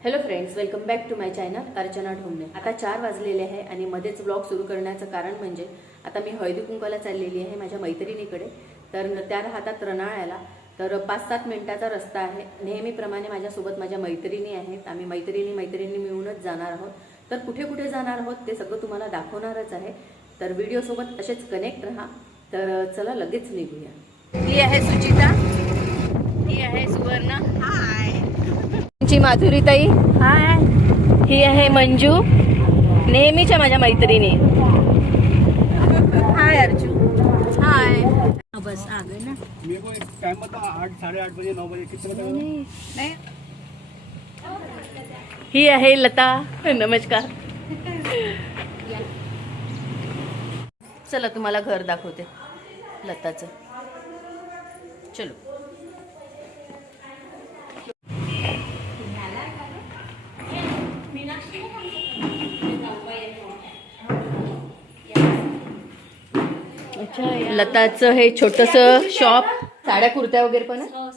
Hello friends, welcome back to my channel Archana Dhomane. आता 4 वाजलेले आहे आणि मध्येच ब्लॉग सुरू करण्याचं कारण म्हणजे आता मी हळदी कुंकवाला चाललेली आहे माझ्या मैत्रिणीकडे। तर त्या राहतात रनाळ्याला, तर 5-7 मिनिटाचा रस्ता आहे। नेहमीप्रमाणे माझ्यासोबत माझ्या मैत्रिणी आहेत, आम्ही मैत्रिणी मिळूनच जाणार आहोत। तर कुठे कुठे जाणार आहोत ते सगळं तुम्हाला दाखवणारच आहे, तर व्हिडिओसोबत असेच कनेक्ट राहा। तर चला लगेच निघूया। ही आहे सुचिता, ही आहे सुवर्णा, हाय, माधुरी ताई, हाय, ही आहे मंजू, नेहमीच्या माझ्या मैत्रिणी, हाय अर्जू, हाय। बस आ गए ना, मेरे को एक टाइम बता 8 8:30 बजे 9 बजे कितने बजे? नहीं, ही आहे लता, नमस्कार। चला तुम्हाला घर दाखवते लताचं, चलो। लताचं हे छोटंसं शॉप, साड्या कुर्त्या वगैरे पण आहे।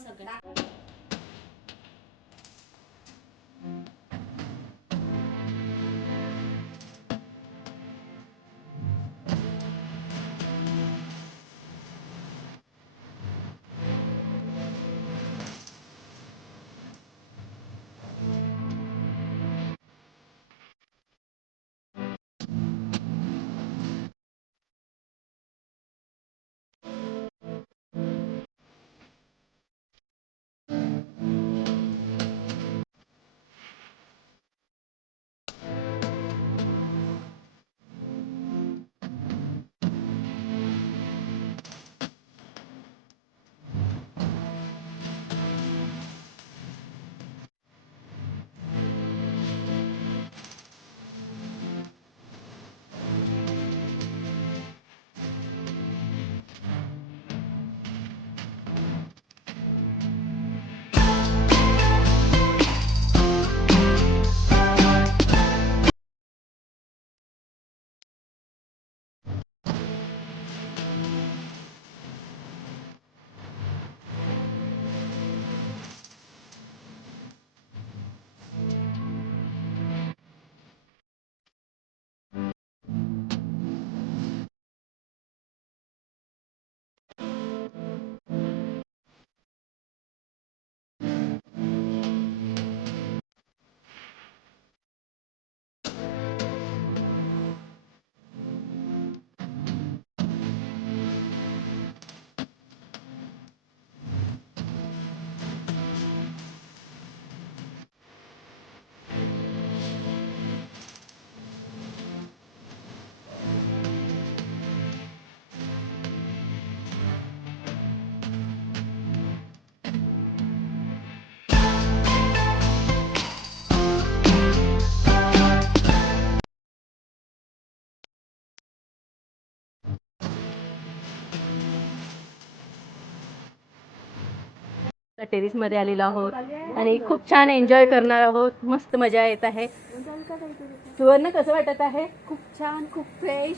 टेरिस मध्ये आलेलो आहोत आणि खूप छान एन्जॉय करणार आहोत, मस्त मजा येत आहे। सुवर्ण कसं वाटत आहे? खूप छान, खूप फ्रेश।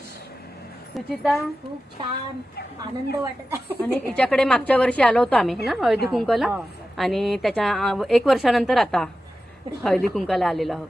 सुचिता, खूप छान, आनंद वाटत आहे। आणि तिच्याकडे मागच्या वर्षी आलो होतो आम्ही ना हळदी कुंकाला, आणि त्याच्या 1 वर्षानंतर आता हळदी कुंकाला आलेलो आहोत।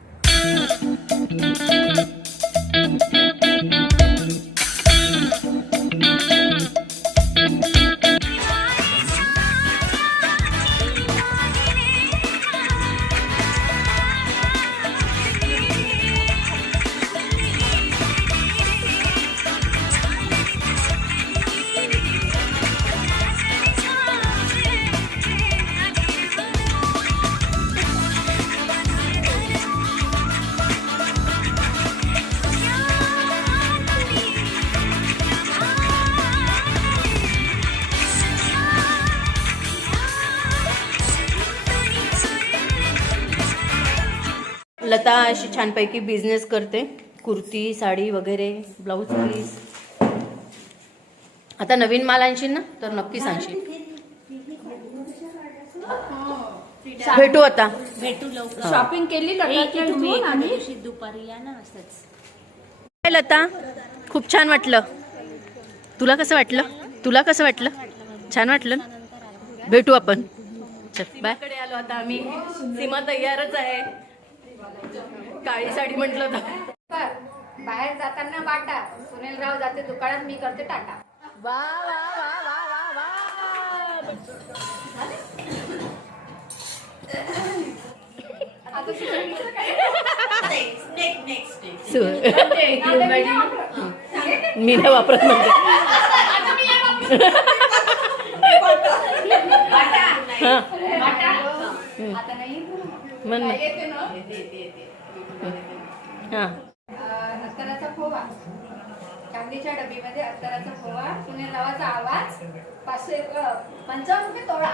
लता अशी छानपैकी बिझनेस करते, कुर्ती, साडी वगैरे, ब्लाऊज पीस। आता नवीन माल आणशील ना तर नक्की सांगशील, भेटू आता, भेटू लवकर। शॉपिंग केली तुम्ही दुपारी या ना असंच। लता, खूप छान वाटलं। तुला कसं वाटलं? छान वाटलं ना? भेटू आपण, चल बाय। कडे आलो आता आम्ही, सीमा तयारच आहे, काळी साडी म्हटलं तर बाहेर जाताना बाटा, सुनीलराव जाते दुकानात, मी करते टाटा. वा वा वा वा वा वा. मी नाही वापरत म्हणते. हा. आता नाही म्हण ना. येते ना. हा. अत्तराचा खोवा, चांदीच्या डबीमध्ये अत्तराचा खोवा, सुनीलरावाचा आवाज, 55 रुपये तोळा.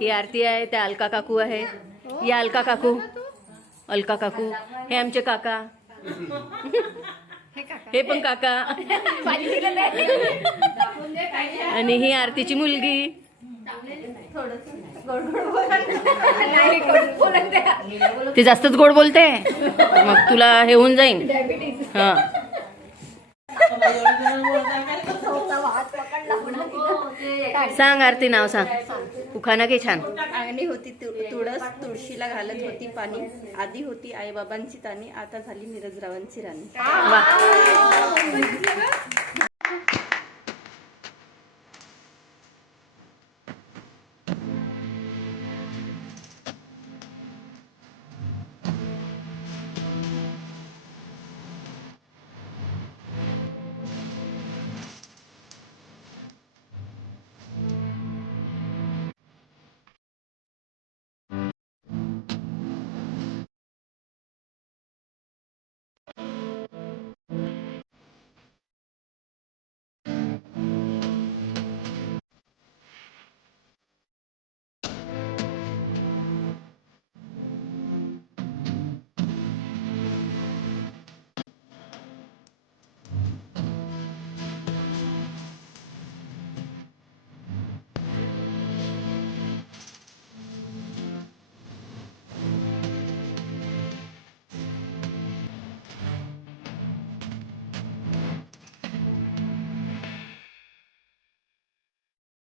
ही आरती आहे, त्या अलका काकू आहे. या अलका काकू, अलका काकू हे आमचे काका, हे पण काका. आणि ही आरतीची मुलगी. ती जास्तच गोड बोलते, मग तुला हे होऊन जाईन. हा. सांग आरती, नाव सांग. उखाणा घे छान. अंगणी होती तुळस, तुळशीला घालत होती पाणी, आधी होती आईबाबांची ताणी, आता झाली मिरजरावांची राणी. वा.